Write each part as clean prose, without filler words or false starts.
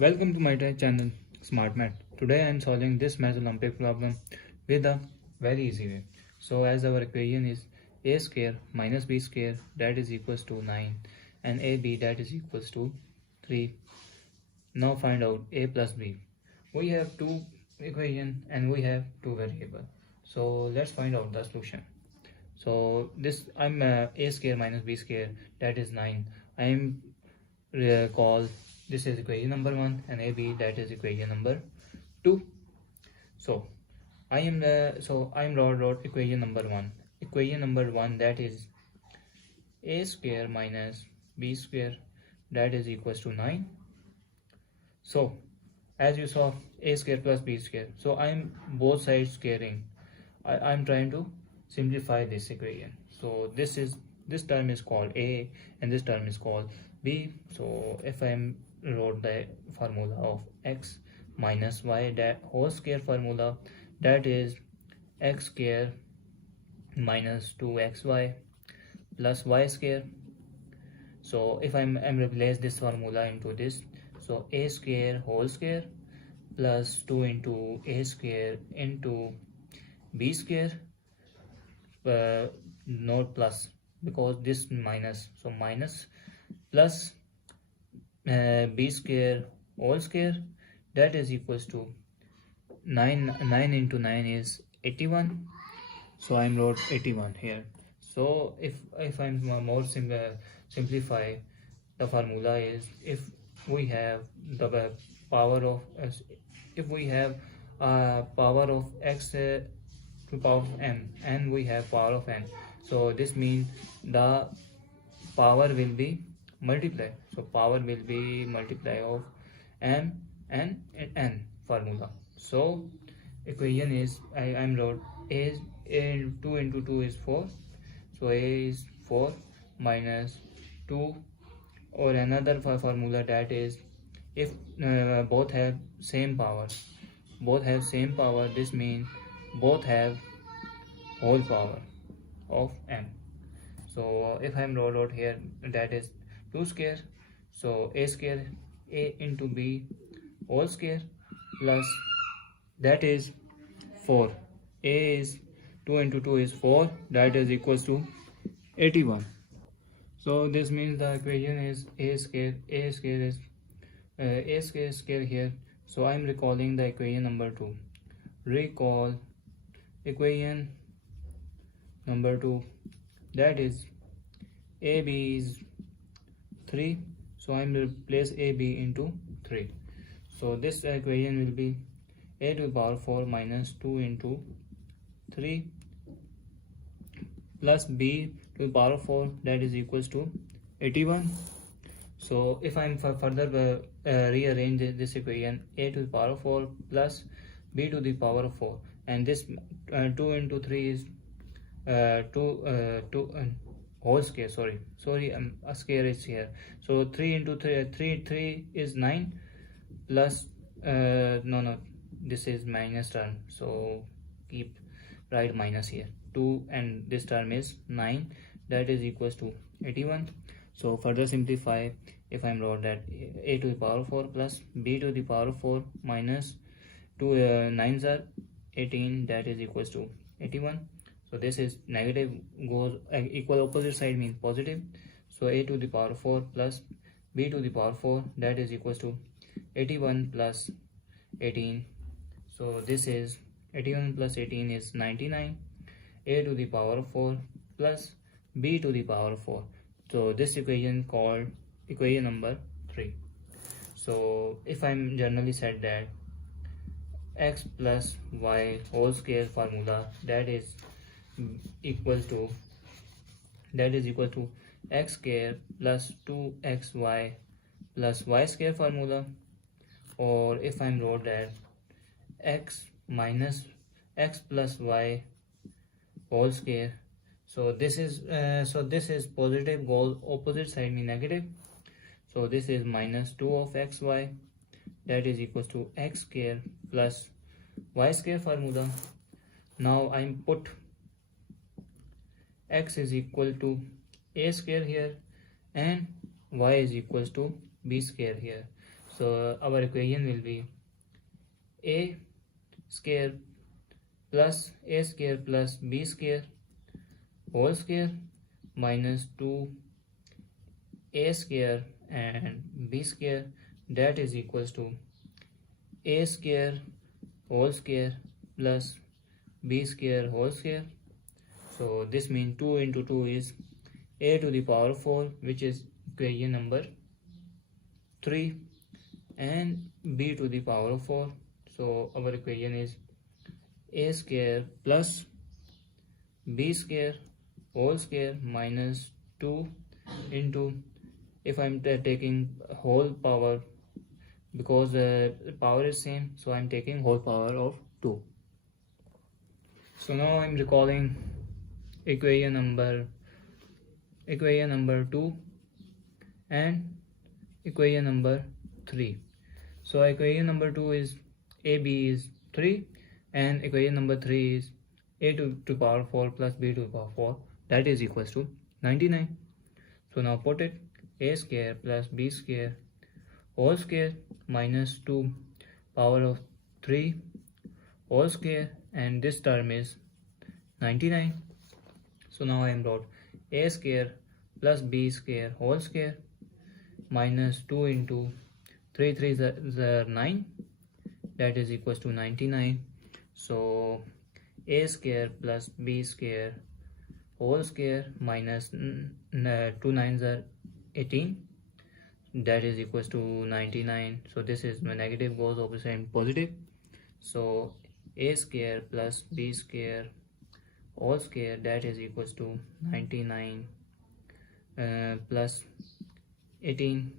Welcome to my channel Smart Math. Today I am solving this math Olympiad problem with a very easy way. So as our equation is a square minus b square that is equals to 9 and ab that is equals to 3. Now find out a plus b. We have two equation and we have two variable. So let's find out the solution. So this I'm a square minus b square that is 9. I am call this is equation number 1 and AB that is equation number 2. So I am wrote equation number 1. Equation number 1 that is a square minus b square that is equals to 9. So as you saw a square plus b square. So I am both sides squaring. I am trying to simplify this equation. So this term is called a and this term is called b. So if I wrote the formula of x minus y, that whole square formula, that is x square minus 2xy plus y square. So if I'm replace this formula into this, so a square whole square plus 2 into a square into b square, not plus because this minus, so minus plus b square whole square that is equals to 9 into 9 is 81. So I'm wrote 81 here. So if I'm more simplify, the formula is if we have the power of if we have power of x to power of n and we have power of n, so this means the power will be multiply. So power will be multiply of m and n formula. So equation is I'm wrote a 2 into 2 is 4. So a is 4 minus 2, or another formula that is if both have same power, this means both have whole power of m. So if I'm wrote here, that is 2 square, so a square a into b whole square plus that is 4. A is 2 into 2 is 4, that is equals to 81. So this means the equation is a square is a square here. So I'm recalling the equation number 2. Recall equation number 2, that is AB is 3. So I'm replace AB into 3. So this equation will be a to the power 4 minus 2 into 3 plus b to the power 4 that is equals to 81. So if I'm further rearrange this equation, a to the power 4 plus b to the power 4, and this 2 into 3 is 2 whole square, sorry a square is here. So 3 into 3 is 9 plus no this is minus term, so keep right minus here 2 and this term is 9, that is equals to 81. So further simplify, if I'm wrote that a to the power 4 plus b to the power 4 minus 2 9s are 18, that is equals to 81. So this is negative goes equal opposite side means positive. So a to the power 4 plus b to the power 4 that is equals to 81 plus 18. So this is 81 plus 18 is 99. A to the power 4 plus b to the power 4. So this equation called equation number 3. So if I'm generally said that x plus y whole square formula, that is equal to x square plus 2xy plus y square formula, or if I'm wrote that x minus x plus y whole square. So this is positive, goal opposite side mean negative. So this is minus 2 of xy, that is equals to x square plus y square formula. Now I'm put x is equal to a square here and y is equals to b square here. So our equation will be a square plus a square plus b square whole square minus 2a square and b square, that is equals to a square whole square plus b square whole square. So this means 2 into 2 is a to the power 4, which is equation number 3, and b to the power of 4. So our equation is a square plus b square whole square minus 2 into, if I'm taking whole power, because power is same, so I'm taking whole power of 2. So now I'm recalling equation number 2 and equation number 3. So equation number 2 is ab is 3 and equation number 3 is a to power 4 plus b to the power 4, that is equals to 99. So now put it, a square plus b square whole square minus 2 power of 3 whole square, and this term is 99. So now I am wrote a square plus b square whole square minus 2 into 3 3 is 9, that is equals to 99. So a square plus b square whole square minus 2 9s are 18, that is equals to 99. So this is my negative goes opposite and positive. So a square plus b square whole square, that is equals to 99 plus 18.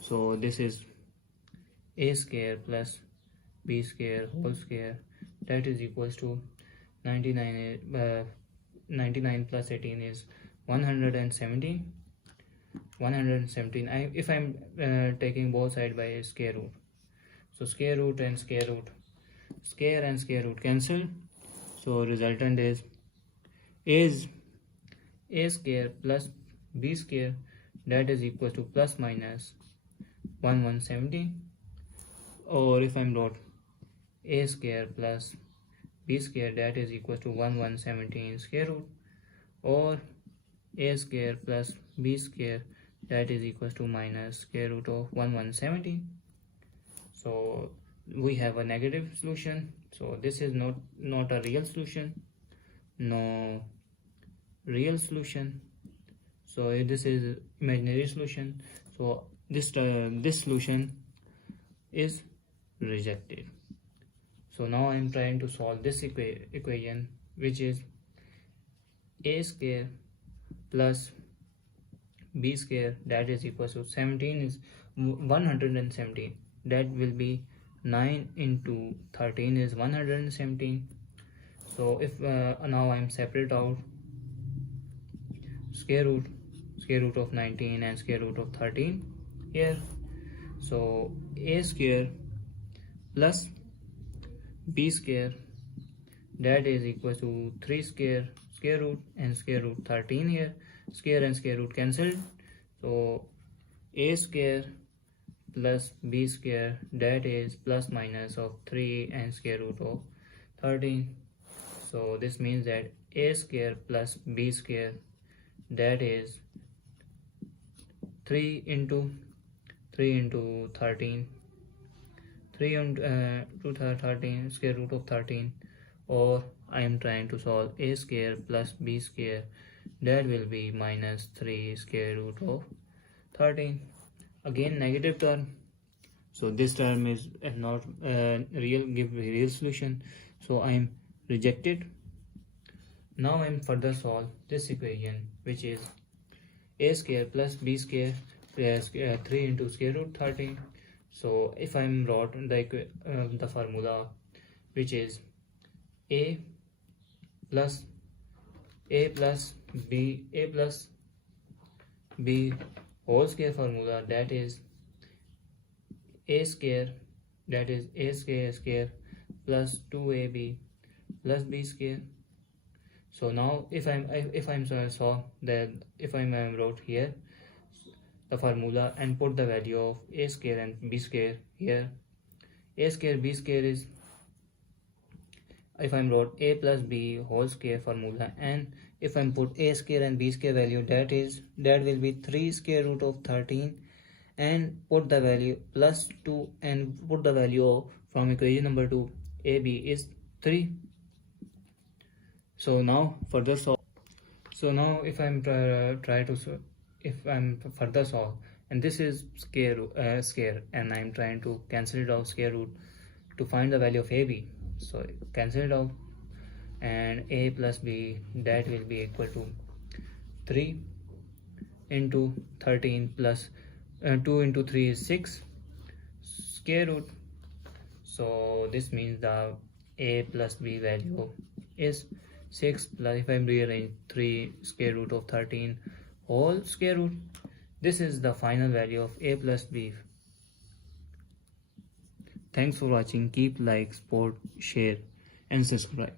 So this is a square plus b square whole square, that is equals to 99. 99 plus 18 is 117. If I'm taking both sides by square root, so square root and square root, square and square root cancel. So resultant is a square plus b square, that is equal to plus minus 117. Or if I'm wrote a square plus b square, that is equal to 117 square root, or a square plus b square, that is equal to minus square root of 117. So we have a negative solution. So this is not a real solution, no real solution. So this is imaginary solution. So this solution is rejected. So now I am trying to solve this equation, which is a square plus b square, that is equal to 17 is 117, that will be 9 into 13 is 117. So if now I am separate out square root of 19 and square root of 13 here. So a square plus b square, that is equal to 3 square root and square root 13 here, square and square root cancelled. So a square plus b square, that is plus minus of 3 and square root of 13. So this means that a square plus b square, that is 3 into 13, 3 into 13 square root of 13, or I am trying to solve a square plus b square, that will be minus 3 square root of 13. Again negative term, so this term is not real solution, so I am rejected. Now I am further solve this equation, which is a square plus b square plus 3 into square root 13. So if I am wrote the formula, which is a plus b whole square formula, that is a square, that is a square plus 2ab plus b square. So now if I'm wrote here, the formula and put the value of a square and b square here. A square b square is, if I'm wrote a plus b whole square formula, and if I'm put a square and b square value, that will be 3 square root of 13, and put the value plus 2 and put the value of, from equation number 2, ab is 3. So now further solve. So now if I'm if I'm further solve, and this is square and I'm trying to cancel it out square root to find the value of ab. So cancel it out, and a plus b, that will be equal to 3 into 13 plus 2 into 3 is 6 square root. So this means the a plus b value is 6 plus, if I rearrange, 3 square root of 13 whole square root. This is the final value of a plus b. Thanks for watching. Keep like, support, share and subscribe.